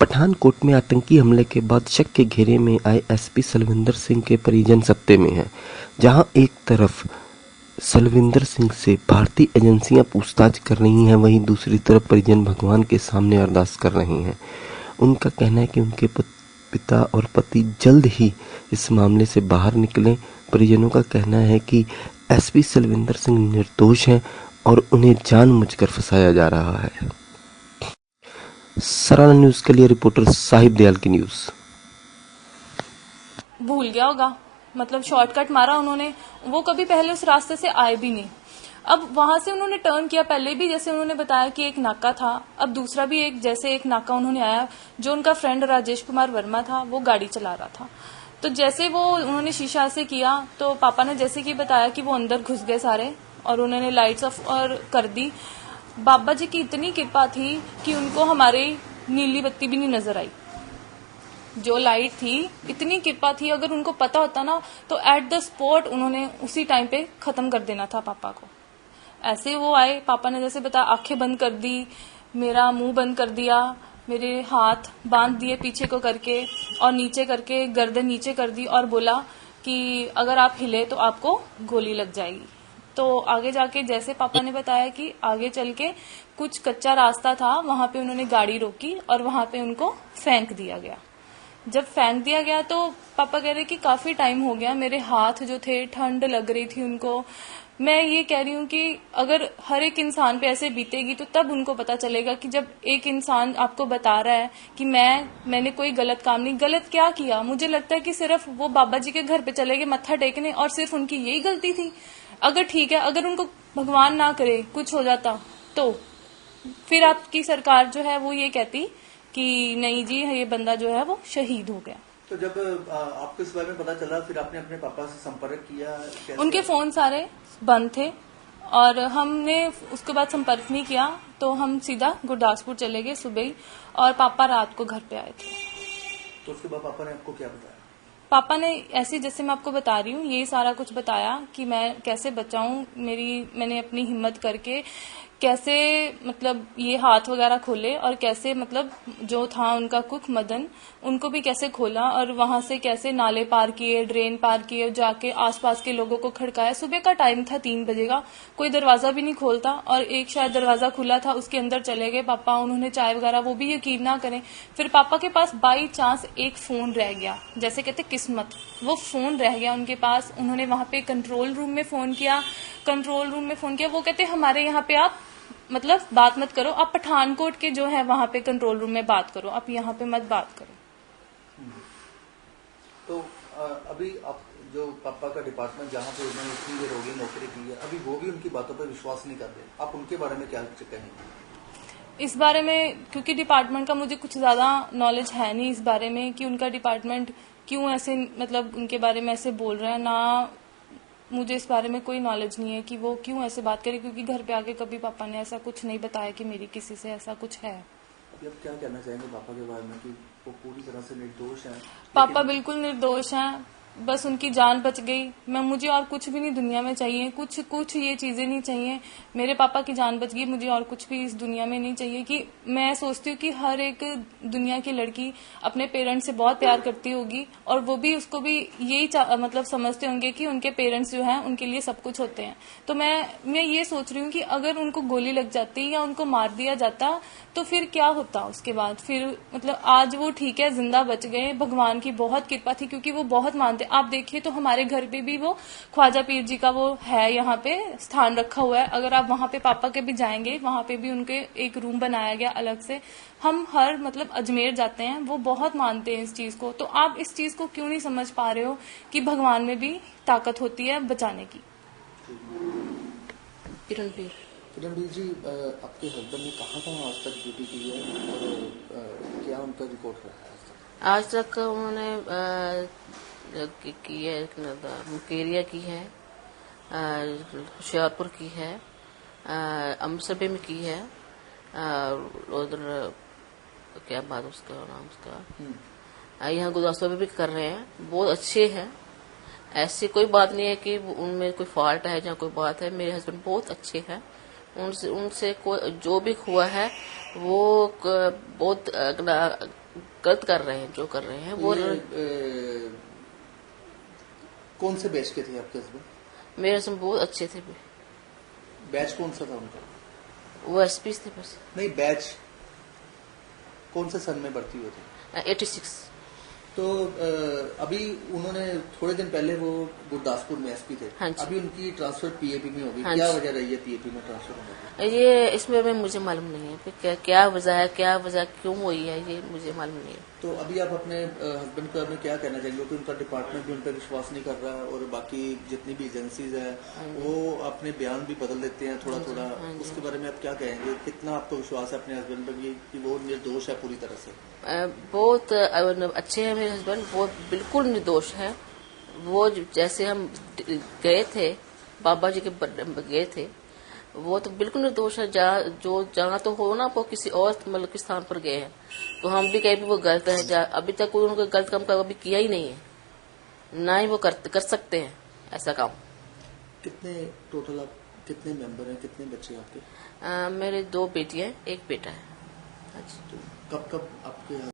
पठानकोट में आतंकी हमले के बाद शक के घेरे में आए एसपी सलविंदर सिंह के परिजन सत्ते में हैं। जहां एक तरफ सलविंदर सिंह से भारतीय एजेंसियां पूछताछ कर रही हैं, वहीं दूसरी तरफ परिजन भगवान के सामने अरदास कर रहे हैं। उनका कहना है कि उनके पिता और पति जल्द ही इस मामले से बाहर निकलें। परिजनों का कहना है कि एसपी सलविंदर सिंह निर्दोष हैं और उन्हें जानबूझकर फंसाया जा रहा है। सराना न्यूज के लिए रिपोर्टर साहिब दयाल की न्यूज। भूल गया होगा, मतलब शॉर्टकट मारा उन्होंने। वो कभी पहले उस रास्ते से आए भी नहीं। अब वहां से उन्होंने टर्न किया। पहले भी जैसे उन्होंने बताया कि एक नाका था, अब दूसरा भी एक नाका उन्होंने आया। जो उनका फ्रेंड राजेश कुमार वर्मा था वो गाड़ी चला रहा था। तो जैसे वो उन्होंने शीशा से किया तो पापा ने जैसे कि बताया कि वो अंदर घुस गए सारे और उन्होंने लाइट्स ऑफ और कर दी। बाबा जी की इतनी कृपा थी कि उनको हमारे नीली बत्ती भी नहीं नजर आई। जो लाइट थी इतनी कृपा थी, अगर उनको पता होता ना तो एट द स्पॉट उन्होंने उसी टाइम पे खत्म कर देना था पापा को। ऐसे वो आए, पापा ने जैसे बताया आंखें बंद कर दी, मेरा मुंह बंद कर दिया, मेरे हाथ बांध दिए पीछे को करके और नीचे करके गर्दन नीचे कर दी और बोला कि अगर आप हिले तो आपको गोली लग जाएगी। तो आगे जाके जैसे पापा ने बताया कि आगे चल के कुछ कच्चा रास्ता था, वहां पे उन्होंने गाड़ी रोकी और वहां पे उनको फेंक दिया गया। जब फेंक दिया गया तो पापा कह रहे कि काफी टाइम हो गया, मेरे हाथ जो थे ठंड लग रही थी उनको। मैं ये कह रही हूँ कि अगर हर एक इंसान पे ऐसे बीतेगी तो तब उनको पता चलेगा कि जब एक इंसान आपको बता रहा है कि मैंने कोई गलत काम नहीं, गलत क्या किया। मुझे लगता है कि सिर्फ वो बाबा जी के घर पे चले गए मत्था टेकने और सिर्फ उनकी यही गलती थी। अगर ठीक है, अगर उनको भगवान ना करे कुछ हो जाता तो फिर आपकी सरकार जो है वो ये कहती कि नहीं जी ये बंदा जो है वो शहीद हो गया। तो जब आपको इस बारे में पता चला फिर आपने अपने पापा से संपर्क किया? उनके फोन सारे बंद थे और हमने उसके बाद संपर्क नहीं किया, तो हम सीधा गुरदासपुर चले गए सुबह ही और पापा रात को घर पे आए थे। तो उसके बाद पापा ने आपको क्या बताया? पापा ने ऐसे जैसे मैं आपको बता रही हूँ ये सारा कुछ बताया कि मैं कैसे बचाऊं, मैंने अपनी हिम्मत करके कैसे मतलब ये हाथ वगैरह खोले और कैसे मतलब जो था उनका कुक मदन उनको भी कैसे खोला और वहां से कैसे नाले पार किए, ड्रेन पार किए, जाके आसपास के लोगों को खड़काया। सुबह का टाइम था 3 बजे का, कोई दरवाजा भी नहीं खोलता और एक शायद दरवाजा खुला था, उसके अंदर चले गए पापा। उन्होंने चाय वगैरह, वो भी यकीन ना करें, फिर पापा के पास बाई चांस एक फोन रह गया, जैसे कहते किस्मत, वो फोन रह गया उनके पास। उन्होंने वहां पे कंट्रोल रूम में फोन किया, वो कहते हमारे यहाँ पे आप मतलब बात मत करो, आप पठानकोट के जो है वहां पे कंट्रोल रूम में बात करो, आप यहाँ पे मत बात करो। तो अभी आप जो पापा का डिपार्टमेंट जहाँ पे उन्होंने इतनी देर हो गई नौकरी की है, अभी वो भी उनकी बातों पर विश्वास नहीं कर रहे, आप उनके बारे में क्या कहेंगे? इस बारे में क्योंकि डिपार्टमेंट का मुझे कुछ ज्यादा नॉलेज है नहीं इस बारे में कि उनका डिपार्टमेंट क्यों ऐसे मतलब उनके बारे में ऐसे बोल रहे हैं, ना मुझे इस बारे में कोई नॉलेज नहीं है कि वो क्यों ऐसे बात करे, क्योंकि घर पे आके कभी पापा ने ऐसा कुछ नहीं बताया कि मेरी किसी से ऐसा कुछ है। अभी आप क्या कहना चाहेंगे पापा के बारे में कि वो पूरी तरह से निर्दोष हैं? पापा बिल्कुल निर्दोष हैं, बस उनकी जान बच गई। मुझे और कुछ भी नहीं दुनिया में चाहिए, कुछ ये चीजें नहीं चाहिए। मेरे पापा की जान बच गई, मुझे और कुछ भी इस दुनिया में नहीं चाहिए। कि मैं सोचती हूँ कि हर एक दुनिया की लड़की अपने पेरेंट्स से बहुत प्यार करती होगी और वो भी उसको भी यही मतलब समझते होंगे कि उनके पेरेंट्स जो हैं उनके लिए सब कुछ होते हैं। तो मैं ये सोच रही हूँ कि अगर उनको गोली लग जाती या उनको मार दिया जाता तो फिर क्या होता उसके बाद। फिर मतलब आज वो ठीक है, जिंदा बच गए, भगवान की बहुत कृपा थी क्योंकि वो बहुत मानते। आप देखिए तो हमारे घर पे भी वो ख्वाजा पीर जी का वो है, यहाँ पे स्थान रखा हुआ है। अगर आप वहां पे पापा के भी जाएंगे, वहां पे भी उनके एक रूम बनाया गया अलग से। हम हर मतलब अजमेर जाते हैं, वो बहुत मानते हैं इस चीज को। तो आप इस चीज को क्यों नहीं समझ पा रहे हो कि भगवान में भी ताकत होती है बचाने की। किरणबीर जी, आपके हस्बैंड ने कहाँ आज तक ड्यूटी की है और क्या उनका रिकॉर्ड रहा है? आज तक उन्होंने की है, मुकेरिया की है, होशियारपुर की है, अमृतसर में की है, उधर क्या बात उसका नाम उसका यहाँ गुरदासपुर में भी कर रहे हैं। बहुत अच्छे हैं, ऐसी कोई बात नहीं है कि उनमें कोई फॉल्ट है या कोई बात है। मेरे हस्बैंड बहुत अच्छे हैं। उनसे उनसे कोई जो भी हुआ है वो बहुत गलत कर रहे हैं, जो कर रहे हैं वो। कौन से बैच के थे आपके हस्बैंड? मेरे हस्बैंड बहुत अच्छे थे। बैच कौन सा था उनका? वो एसपी थे बस। नहीं, बैच कौन से सन में भर्ती हुए थे? 86। तो अभी उन्होंने थोड़े दिन पहले वो गुरदासपुर में एसपी थे। हाँ जी। अभी उनकी ट्रांसफर पीएपी में होगी। हाँ क्या जी। वजह रही है पीएपी में ट्रांसफर होने की? ये इसमें में मुझे मालूम नहीं है कि क्या वजह है, क्या वजह क्यों हुई है, ये मुझे मालूम नहीं है। तो अभी आप अपने हस्बैंड को में क्या कहना चाहेंगे कि उनका डिपार्टमेंट भी उन पर विश्वास नहीं कर रहा है और बाकी जितनी भी एजेंसीज हैं वो अपने बयान भी बदल देते हैं थोड़ा थोड़ा, उसके बारे में आप क्या कहेंगे? कितना आपको विश्वास है अपने हस्बैंड पर कि वो निर्दोष है पूरी तरह से? बहुत अच्छे हैं मेरे हस्बैंड, वो बिल्कुल निर्दोष है। वो जैसे हम गए थे बाबा जी के गए थे, वो तो बिल्कुल निर्दोष है। जहाँ तो हो ना, वो किसी और मतलब के स्थान पर गए हैं, तो हम भी कहीं भी वो गलत है। अभी तक कोई उनको गलत काम कभी किया ही नहीं है, ना ही वो कर सकते हैं ऐसा काम। कितने टोटल आप कितने मेंबर हैं, कितने बच्चे हैं आपके? मेरे 2 बेटियां, 1 बेटा है। कब कब आपके